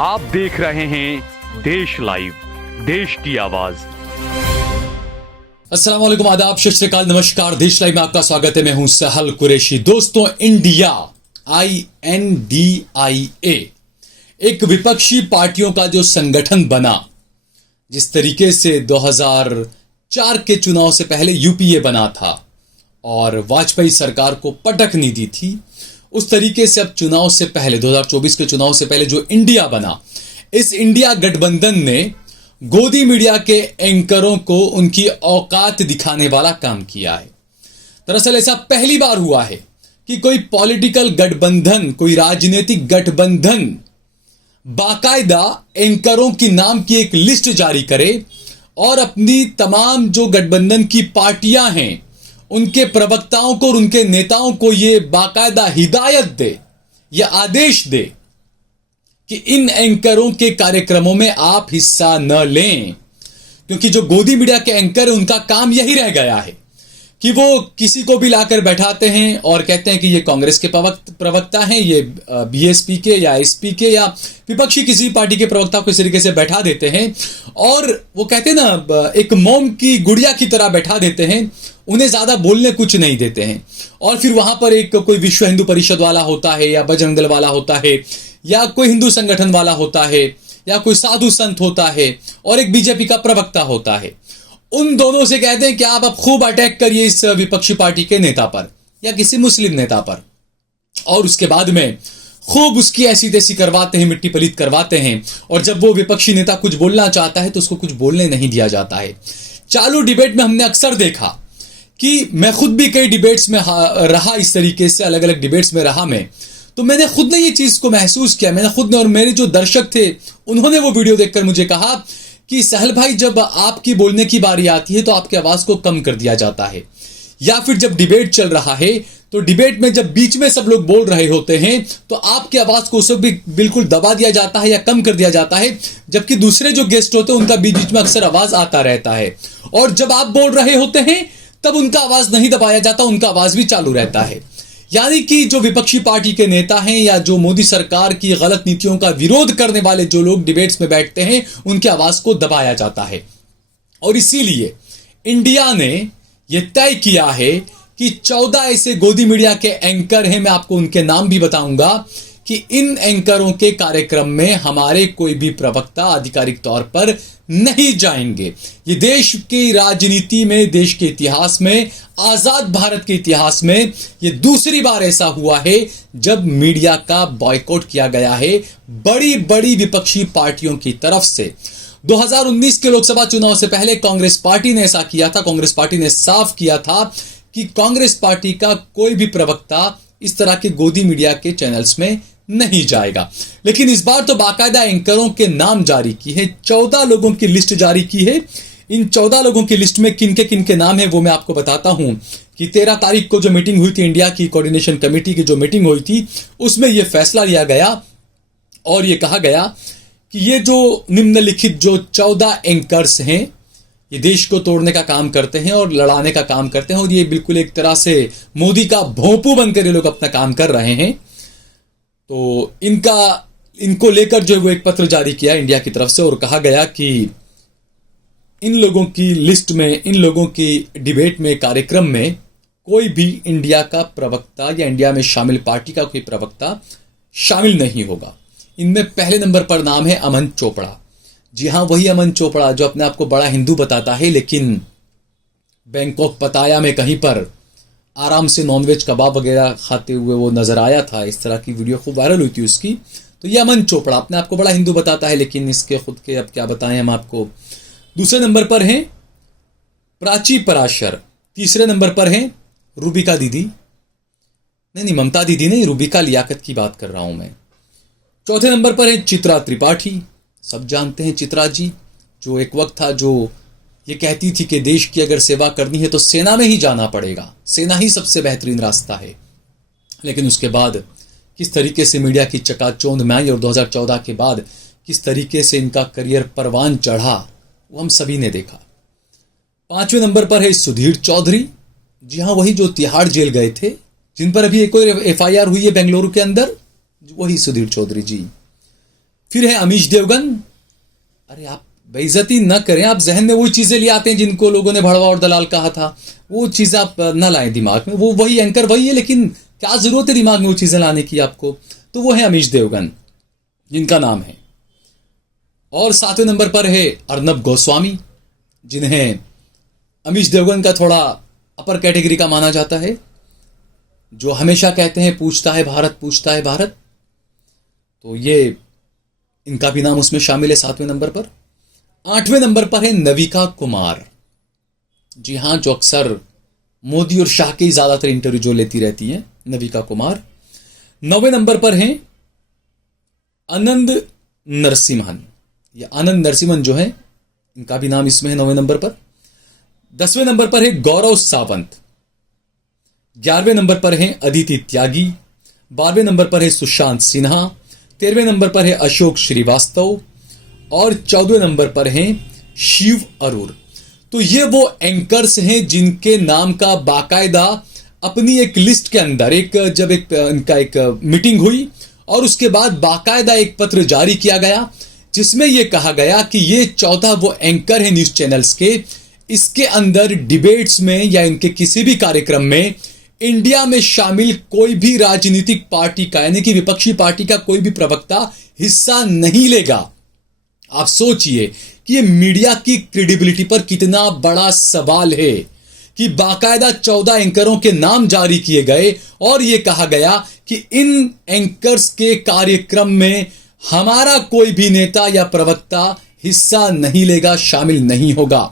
आप देख रहे हैं देश लाइव, देश की आवाज। अस्सलाम वालेकुम, आदाब, सत श्री अकाल, नमस्कार। देश लाइव में आपका स्वागत है। मैं हूं सहल कुरैशी। दोस्तों, इंडिया INDIA एक विपक्षी पार्टियों का जो संगठन बना, जिस तरीके से 2004 के चुनाव से पहले UPA बना था और वाजपेयी सरकार को पटक नहीं दी थी, उस तरीके से अब चुनाव से पहले 2024 के चुनाव से पहले जो इंडिया बना, इस इंडिया गठबंधन ने गोदी मीडिया के एंकरों को उनकी औकात दिखाने वाला काम किया है। दरअसल ऐसा पहली बार हुआ है कि कोई पॉलिटिकल गठबंधन, कोई राजनीतिक गठबंधन बाकायदा एंकरों की नाम की एक लिस्ट जारी करे और अपनी तमाम जो गठबंधन की पार्टियां हैं उनके प्रवक्ताओं को और उनके नेताओं को ये बाकायदा हिदायत दे या आदेश दे कि इन एंकरों के कार्यक्रमों में आप हिस्सा न लें। क्योंकि जो गोदी मीडिया के एंकर है उनका काम यही रह गया है कि वो किसी को भी लाकर बैठाते हैं और कहते हैं कि ये कांग्रेस के प्रवक्ता हैं, ये BSP के या SP के या विपक्षी किसी पार्टी के प्रवक्ता को इस तरीके से बैठा देते हैं और वो कहते हैं ना, एक मोम की गुड़िया की तरह बैठा देते हैं, उन्हें ज्यादा बोलने कुछ नहीं देते हैं। और फिर वहां पर एक कोई विश्व हिंदू परिषद वाला होता है या बजरंग दल वाला होता है या कोई हिंदू संगठन वाला होता है या कोई साधु संत होता है और एक BJP का प्रवक्ता होता है। उन दोनों से कहते हैं कि आप अब खूब अटैक करिए इस विपक्षी पार्टी के नेता पर या किसी मुस्लिम नेता पर, और उसके बाद में खूब उसकी ऐसी तैसी करवाते हैं, मिट्टी पलीत करवाते हैं। और जब वो विपक्षी नेता कुछ बोलना चाहता है तो उसको कुछ बोलने नहीं दिया जाता है। चालू डिबेट में हमने अक्सर देखा कि मैं खुद भी कई डिबेट्स में रहा, इस तरीके से अलग अलग डिबेट्स में रहा मैं, तो मैंने खुद ने ये चीज को महसूस किया। मैंने खुद ने और मेरे जो दर्शक थे उन्होंने वो वीडियो देखकर मुझे कहा कि सहल भाई, जब आपकी बोलने की बारी आती है तो आपकी आवाज को कम कर दिया जाता है, या फिर जब डिबेट चल रहा है तो डिबेट में जब बीच में सब लोग बोल रहे होते हैं तो आपकी आवाज को उस वक्त भी बिल्कुल दबा दिया जाता है या कम कर दिया जाता है, जबकि दूसरे जो गेस्ट होते हैं उनका बीच बीच में अक्सर आवाज आता रहता है। और जब आप बोल रहे होते हैं तब उनका आवाज नहीं दबाया जाता, उनका आवाज भी चालू रहता है। यानी कि जो विपक्षी पार्टी के नेता हैं या जो मोदी सरकार की गलत नीतियों का विरोध करने वाले जो लोग डिबेट्स में बैठते हैं उनकी आवाज को दबाया जाता है। और इसीलिए इंडिया ने यह तय किया है कि 14 ऐसे गोदी मीडिया के एंकर हैं, मैं आपको उनके नाम भी बताऊंगा, कि इन एंकरों के कार्यक्रम में हमारे कोई भी प्रवक्ता आधिकारिक तौर पर नहीं जाएंगे। ये देश की राजनीति में, देश के इतिहास में, आजाद भारत के इतिहास में ये दूसरी बार ऐसा हुआ है जब मीडिया का बॉयकॉट किया गया है बड़ी बड़ी विपक्षी पार्टियों की तरफ से। 2019 के लोकसभा चुनाव से पहले कांग्रेस पार्टी ने ऐसा किया था। कांग्रेस पार्टी ने साफ किया था कि कांग्रेस पार्टी का कोई भी प्रवक्ता इस तरह के गोदी मीडिया के चैनल्स में नहीं जाएगा। लेकिन इस बार तो बाकायदा एंकरों के नाम जारी की है, 14 लोगों की लिस्ट जारी की है। इन 14 लोगों की लिस्ट में किनके नाम है वो मैं आपको बताता हूं कि 13 तारीख को जो मीटिंग हुई थी, इंडिया की कोऑर्डिनेशन कमेटी की जो मीटिंग हुई थी, उसमें यह फैसला लिया गया और यह कहा गया कि ये जो निम्नलिखित जो 14 एंकर्स हैं ये देश को तोड़ने का काम करते हैं और लड़ाने का काम करते हैं और ये बिल्कुल एक तरह से मोदी का भोंपू बनकर ये लोग अपना काम कर रहे हैं। तो इनको लेकर जो वो एक पत्र जारी किया इंडिया की तरफ से और कहा गया कि इन लोगों की लिस्ट में, इन लोगों की डिबेट में, कार्यक्रम में कोई भी इंडिया का प्रवक्ता या इंडिया में शामिल पार्टी का कोई प्रवक्ता शामिल नहीं होगा। इनमें पहले नंबर पर नाम है अमन चोपड़ा। जी हां, वही अमन चोपड़ा जो अपने आप को बड़ा हिंदू बताता है, लेकिन बैंकॉक पताया में कहीं पर आराम से नॉनवेज कबाब वगैरह खाते हुए वो नजर आया था। इस तरह की वीडियो खूब वायरल हुई थी उसकी। तो ये अमन चोपड़ा अपने आप को बड़ा हिंदू बताता है, लेकिन इसके खुद के अब क्या बताएं हम आपको। दूसरे नंबर पर हैं प्राची पराशर। तीसरे नंबर पर हैं रूबिका दीदी, नहीं ममता दीदी नहीं, रूबिका लियाकत की बात कर रहा हूं मैं। चौथे नंबर पर है चित्रा त्रिपाठी। सब जानते हैं चित्रा जी, जो एक वक्त था जो ये कहती थी कि देश की अगर सेवा करनी है तो सेना में ही जाना पड़ेगा, सेना ही सबसे बेहतरीन रास्ता है। लेकिन उसके बाद किस तरीके से मीडिया की चकाचौंध में आई और 2014 के बाद किस तरीके से इनका करियर परवान चढ़ा वो हम सभी ने देखा। 5वें नंबर पर है सुधीर चौधरी। जी हाँ, वही जो तिहाड़ जेल गए थे, जिन पर अभी एक और FIR हुई है बेंगलुरु के अंदर, वही सुधीर चौधरी जी। फिर है अमीश देवगन। अरे आप बेइज्जती न करें, आप जहन में वो चीजें ले आते हैं जिनको लोगों ने भड़वा और दलाल कहा था, वो चीजें आप न लाएं दिमाग में। वो वही एंकर वही है, लेकिन क्या जरूरत है दिमाग में वो चीजें लाने की आपको। तो वो है अमीश देवगन जिनका नाम है। और 7वें नंबर पर है अर्नब गोस्वामी, जिन्हें अमीश देवगन का थोड़ा अपर कैटेगरी का माना जाता है, जो हमेशा कहते हैं पूछता है भारत, पूछता है भारत। तो ये इनका भी नाम उसमें शामिल है 7वें नंबर पर। 8वें नंबर पर है नविका कुमार। जी हां, जो अक्सर मोदी और शाह के ज्यादातर इंटरव्यू जो लेती रहती हैं, नविका कुमार। 9वें नंबर पर हैं आनंद नरसिम्हन। ये आनंद नरसिम्हन जो है, इनका भी नाम इसमें है 9वें नंबर पर। 10वें नंबर पर है गौरव सावंत। 11वें नंबर पर है अदिति त्यागी। 12वें नंबर पर है सुशांत सिन्हा। 13वें नंबर पर है अशोक श्रीवास्तव। और 14वें नंबर पर हैं शिव अरोर। तो ये वो एंकर्स हैं जिनके नाम का बाकायदा अपनी एक लिस्ट के अंदर जब इनका एक मीटिंग हुई और उसके बाद बाकायदा एक पत्र जारी किया गया, जिसमें यह कहा गया कि ये 14 वो एंकर हैं न्यूज चैनल्स के। इसके अंदर डिबेट्स में या इनके किसी भी कार्यक्रम में इंडिया में शामिल कोई भी राजनीतिक पार्टी का, यानी कि विपक्षी पार्टी का कोई भी प्रवक्ता हिस्सा नहीं लेगा। आप सोचिए कि ये मीडिया की क्रेडिबिलिटी पर कितना बड़ा सवाल है कि बाकायदा 14 एंकरों के नाम जारी किए गए और यह कहा गया कि इन एंकर्स के कार्यक्रम में हमारा कोई भी नेता या प्रवक्ता हिस्सा नहीं लेगा, शामिल नहीं होगा।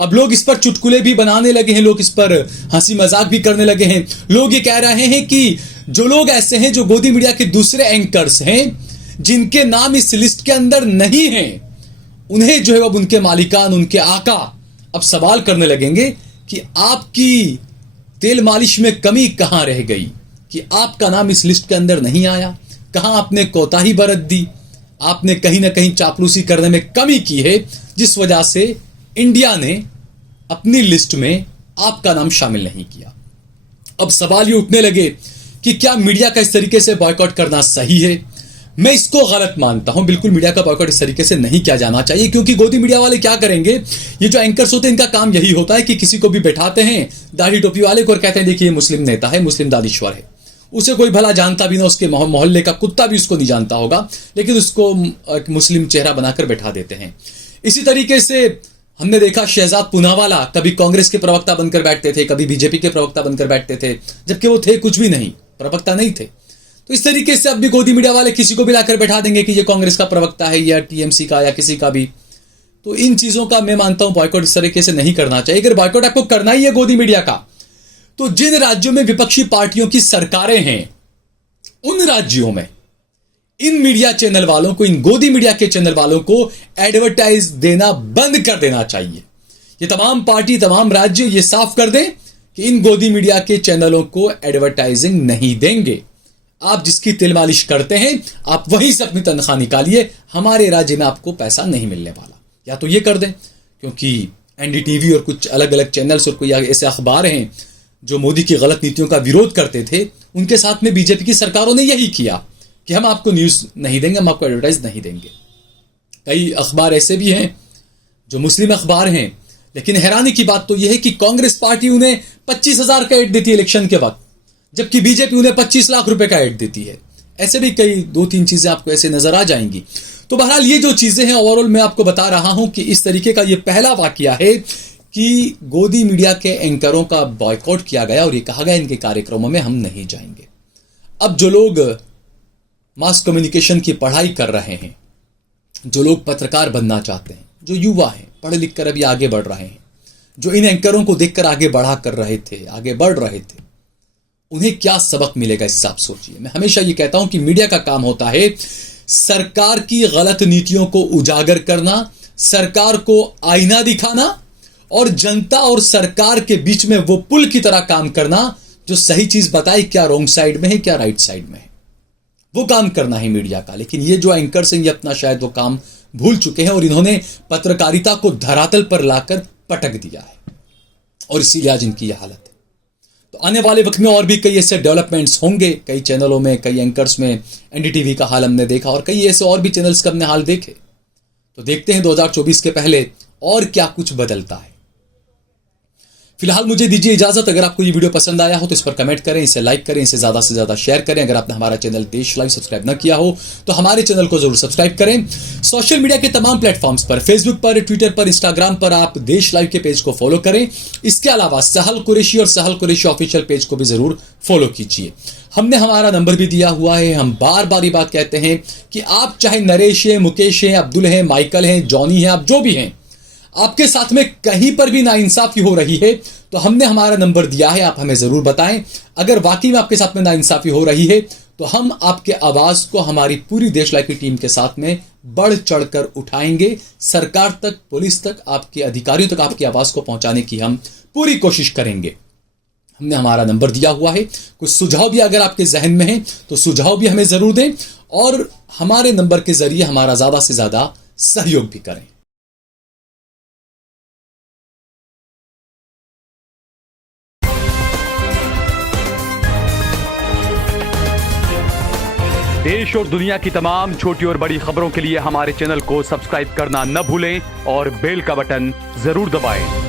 अब लोग इस पर चुटकुले भी बनाने लगे हैं, लोग इस पर हंसी मजाक भी करने लगे हैं। लोग ये कह रहे हैं कि जो लोग ऐसे हैं, जो गोदी मीडिया के दूसरे एंकर्स हैं, जिनके नाम इस लिस्ट के अंदर नहीं हैं, उन्हें जो है अब उनके मालिकान, उनके आका अब सवाल करने लगेंगे कि आपकी तेल मालिश में कमी कहां रह गई कि आपका नाम इस लिस्ट के अंदर नहीं आया। कहां आपने कोताही बरत दी, आपने कहीं ना कहीं चापलूसी करने में कमी की है, जिस वजह से इंडिया ने अपनी लिस्ट में आपका नाम शामिल नहीं किया। अब सवाल ये उठने लगे कि क्या मीडिया का इस तरीके से बॉयकॉट करना सही है। मैं इसको गलत मानता हूं। बिल्कुल मीडिया का बॉयकॉट इस तरीके से नहीं किया जाना चाहिए, क्योंकि गोदी मीडिया वाले क्या करेंगे, ये जो एंकर्स होते हैं इनका काम यही होता है कि किसी को भी बैठाते हैं दाढ़ी टोपी वाले को और कहते हैं देखिए ये मुस्लिम नेता है, मुस्लिम दानिश्वर है। उसे कोई भला जानता भी ना, उसके मोहल्ले का कुत्ता भी उसको नहीं जानता होगा, लेकिन उसको एक मुस्लिम चेहरा बनाकर बैठा देते हैं। इसी तरीके से हमने देखा शहजाद पूनावाला कभी कांग्रेस के प्रवक्ता बनकर बैठते थे, कभी बीजेपी के प्रवक्ता बनकर बैठते थे, जबकि वो थे कुछ भी नहीं, प्रवक्ता नहीं थे। तो इस तरीके से अब भी गोदी मीडिया वाले किसी को भी लाकर बैठा देंगे कि ये कांग्रेस का प्रवक्ता है या टीएमसी का या किसी का भी। तो इन चीजों का मैं मानता हूं बॉयकॉट इस तरीके से नहीं करना चाहिए। अगर बॉयकॉट आपको करना ही है गोदी मीडिया का, तो जिन राज्यों में विपक्षी पार्टियों की सरकारें हैं, उन राज्यों में इन मीडिया चैनल वालों को, इन गोदी मीडिया के चैनल वालों को एडवर्टाइज देना बंद कर देना चाहिए। ये तमाम पार्टी, तमाम राज्य ये साफ कर दें कि इन गोदी मीडिया के चैनलों को एडवर्टाइजिंग नहीं देंगे। आप जिसकी तिल मालिश करते हैं, आप वहीं से अपनी तनख्वाह निकालिए, हमारे राज्य में आपको पैसा नहीं मिलने वाला। या तो ये कर दें, क्योंकि एनडीटीवी और कुछ अलग अलग चैनल्स और कोई ऐसे अखबार हैं जो मोदी की गलत नीतियों का विरोध करते थे, उनके साथ में बीजेपी की सरकारों ने यही किया कि हम आपको न्यूज नहीं देंगे, हम आपको एडवर्टाइज नहीं देंगे। कई अखबार ऐसे भी हैं जो मुस्लिम अखबार हैं, लेकिन हैरानी की बात तो यह है कि कांग्रेस पार्टी उन्हें 25,000 का एड देती है इलेक्शन के वक्त, जबकि बीजेपी उन्हें 25 लाख रुपए का एड देती है। ऐसे भी कई 2-3 चीजें आपको ऐसे नजर आ जाएंगी। तो बहरहाल ये जो चीजें हैं, ओवरऑल मैं आपको बता रहा हूं कि इस तरीके का ये पहला वाकया है कि गोदी मीडिया के एंकरों का बॉयकॉट किया गया और ये कहा गया इनके कार्यक्रमों में हम नहीं जाएंगे। अब जो लोग मास कम्युनिकेशन की पढ़ाई कर रहे हैं, जो लोग पत्रकार बनना चाहते हैं, जो युवा हैं, पढ़े लिख कर अभी आगे बढ़ रहे हैं, जो इन एंकरों को देखकर आगे बढ़ा कर रहे थे, आगे बढ़ रहे थे, उन्हें क्या सबक मिलेगा इससे आप सोचिए। मैं हमेशा ये कहता हूं कि मीडिया का काम होता है सरकार की गलत नीतियों को उजागर करना, सरकार को आईना दिखाना और जनता और सरकार के बीच में वो पुल की तरह काम करना, जो सही चीज बताए क्या रॉन्ग साइड में है, क्या राइट साइड में है, वो काम करना है मीडिया का। लेकिन ये जो एंकर्स हैं, ये अपना शायद वो काम भूल चुके हैं और इन्होंने पत्रकारिता को धरातल पर लाकर पटक दिया है और इसीलिए आज इनकी यह हालत है। तो आने वाले वक्त में और भी कई ऐसे डेवलपमेंट्स होंगे, कई चैनलों में, कई एंकर्स में। एनडीटीवी का हाल हमने देखा और कई ऐसे और भी चैनल्स का हमने हाल देखे। तो देखते हैं 2024 के पहले और क्या कुछ बदलता है। फिलहाल मुझे दीजिए इजाजत। अगर आपको ये वीडियो पसंद आया हो तो इस पर कमेंट करें, इसे लाइक करें, इसे ज्यादा से ज्यादा शेयर करें। अगर आपने हमारा चैनल देश लाइव सब्सक्राइब न किया हो तो हमारे चैनल को जरूर सब्सक्राइब करें। सोशल मीडिया के तमाम प्लेटफॉर्म्स पर, फेसबुक पर, ट्विटर पर, इंस्टाग्राम पर आप देश लाइव के पेज को फॉलो करें। इसके अलावा सहल कुरैशी और सहल कुरैशी ऑफिशियल पेज को भी जरूर फॉलो कीजिए। हमने हमारा नंबर भी दिया हुआ है। हम बार बार ये बात कहते हैं कि आप चाहे नरेश हैं, मुकेश हैं, अब्दुल हैं, माइकल हैं, जॉनी हैं, आप जो भी हैं, आपके साथ में कहीं पर भी नाइंसाफी हो रही है तो हमने हमारा नंबर दिया है, आप हमें जरूर बताएं। अगर वाकई में आपके साथ में नाइंसाफी हो रही है तो हम आपके आवाज को हमारी पूरी देश लाइव की टीम के साथ में बढ़ चढ़कर उठाएंगे। सरकार तक, पुलिस तक, आपके अधिकारियों तक आपकी आवाज को पहुंचाने की हम पूरी कोशिश करेंगे। हमने हमारा नंबर दिया हुआ है। कुछ सुझाव भी अगर आपके जहन में है तो सुझाव भी हमें जरूर दें और हमारे नंबर के जरिए हमारा ज्यादा से ज्यादा सहयोग भी करें। देश और दुनिया की तमाम छोटी और बड़ी खबरों के लिए हमारे चैनल को सब्सक्राइब करना न भूलें और बेल का बटन जरूर दबाएं।